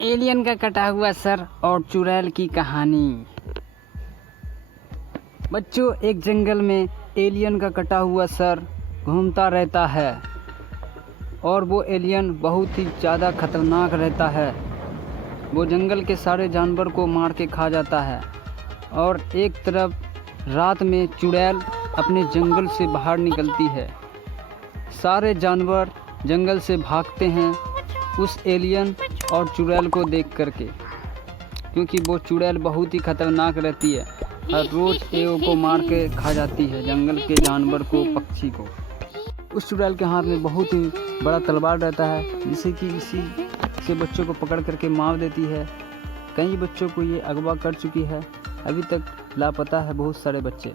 Alien का कटा हुआ सर और चुड़ैल की कहानी। बच्चों, एक जंगल में एलियन का कटा हुआ सर घूमता रहता है और वो एलियन बहुत ही ज़्यादा खतरनाक रहता है। वो जंगल के सारे जानवर को मार के खा जाता है और एक तरफ रात में चुड़ैल अपने जंगल से बाहर निकलती है। सारे जानवर जंगल से भागते हैं उस एलियन और चुड़ैल को देख करके, क्योंकि वो चुड़ैल बहुत ही खतरनाक रहती है। हर रोज़ एओ को मार के खा जाती है जंगल के जानवर को, पक्षी को। उस चुड़ैल के हाथ में बहुत ही बड़ा तलवार रहता है, जिसे कि इसी से बच्चों को पकड़ करके मार देती है। कई बच्चों को ये अगवा कर चुकी है। अभी तक लापता है बहुत सारे बच्चे।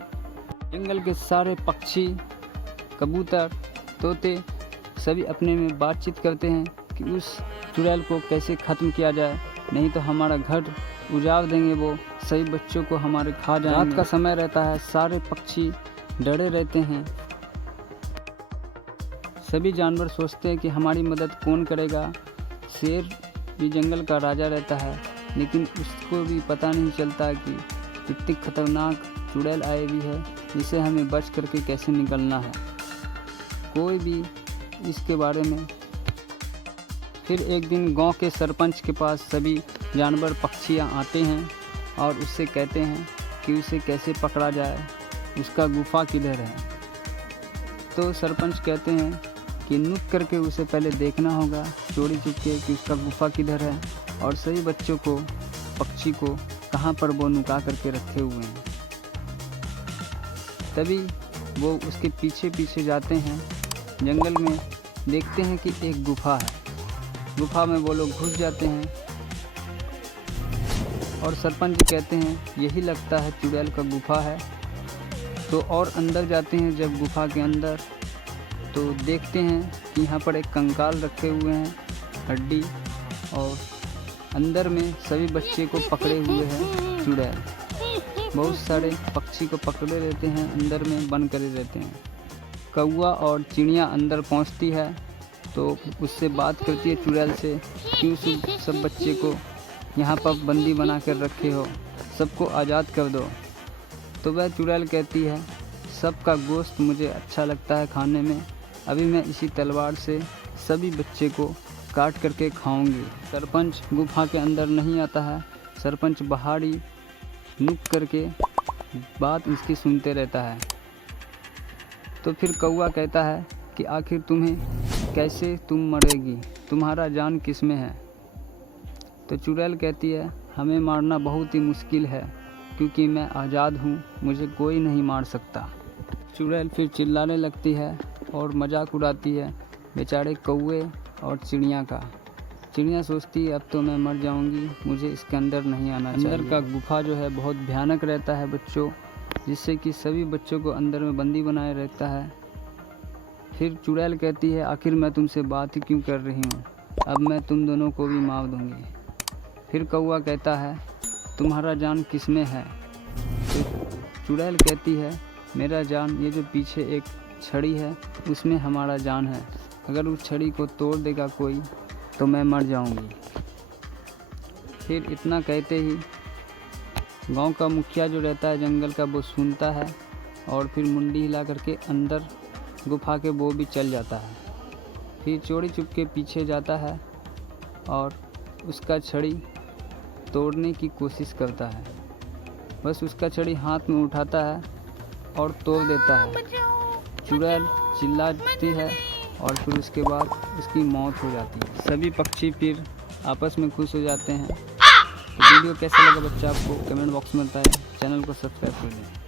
जंगल के सारे पक्षी, कबूतर, तोते सभी अपने में बातचीत करते हैं कि उस चुड़ैल को कैसे ख़त्म किया जाए, नहीं तो हमारा घर उजाड़ देंगे, वो सभी बच्चों को हमारे खा जाएंगे। रात का समय रहता है, सारे पक्षी डरे रहते हैं। सभी जानवर सोचते हैं कि हमारी मदद कौन करेगा। शेर भी जंगल का राजा रहता है, लेकिन उसको भी पता नहीं चलता कि इतनी खतरनाक चुड़ैल आई हुई है, जिसे हमें बच करके कैसे निकलना है। कोई भी इसके बारे में। फिर एक दिन गांव के सरपंच के पास सभी जानवर, पक्षियां आते हैं और उससे कहते हैं कि उसे कैसे पकड़ा जाए, उसका गुफा किधर है। तो सरपंच कहते हैं कि नुक करके उसे पहले देखना होगा, चोरी चुपके, कि उसका गुफा किधर है और सभी बच्चों को, पक्षी को कहाँ पर वो नुका करके रखे हुए हैं। तभी वो उसके पीछे पीछे जाते हैं जंगल में, देखते हैं कि एक गुफा है। गुफा में वो लोग घुस जाते हैं और सरपंच कहते हैं यही लगता है चुड़ैल का गुफा है। तो और अंदर जाते हैं। जब गुफा के अंदर तो देखते हैं कि यहाँ पर एक कंकाल रखे हुए हैं, हड्डी, और अंदर में सभी बच्चे को पकड़े हुए हैं चुड़ैल। बहुत सारे पक्षी को पकड़े रहते हैं, अंदर में बंद करे रहते हैं। कौवा और चिड़िया अंदर पहुँचती है तो उससे बात करती है चुड़ैल से, क्यों सब बच्चे को यहाँ पर बंदी बना कर रखे हो, सबको आज़ाद कर दो। तो वह चुड़ैल कहती है सबका गोश्त मुझे अच्छा लगता है खाने में, अभी मैं इसी तलवार से सभी बच्चे को काट करके खाऊंगी। सरपंच गुफा के अंदर नहीं आता है, सरपंच बाहर ही नुक करके बात इसकी सुनते रहता है। तो फिर कौवा कहता है कि आखिर तुम्हें कैसे, तुम मरेगी, तुम्हारा जान किस में है। तो चुड़ैल कहती है हमें मारना बहुत ही मुश्किल है, क्योंकि मैं आज़ाद हूँ, मुझे कोई नहीं मार सकता। चुड़ैल फिर चिल्लाने लगती है और मजाक उड़ाती है बेचारे कौवे और चिड़िया का। चिड़िया सोचती है अब तो मैं मर जाऊँगी, मुझे इसके अंदर नहीं आना चाहिए। अंदर का गुफा जो है बहुत भयानक रहता है बच्चों, जिससे कि सभी बच्चों को अंदर में बंदी बनाए रहता है। फिर चुड़ैल कहती है आखिर मैं तुमसे बात ही क्यों कर रही हूँ, अब मैं तुम दोनों को भी मार दूँगी। फिर कौवा कहता है तुम्हारा जान किस में है। तो चुड़ैल कहती है मेरा जान ये जो पीछे एक छड़ी है उसमें हमारा जान है, अगर उस छड़ी को तोड़ देगा कोई तो मैं मर जाऊँगी। फिर इतना कहते ही गांव का मुखिया जो रहता है जंगल का, वो सुनता है और फिर मुंडी हिला करके अंदर गुफा के वो भी चल जाता है। फिर चोरी चुप के पीछे जाता है और उसका छड़ी तोड़ने की कोशिश करता है। बस उसका छड़ी हाथ में उठाता है और तोड़ देता है। चुड़ैल चिल्लाती है और फिर उसके बाद उसकी मौत हो जाती है। सभी पक्षी फिर आपस में खुश हो जाते हैं। तो वीडियो कैसा लगा बच्चा आपको कमेंट बॉक्स में बताएं, चैनल को सब्सक्राइब कर दें।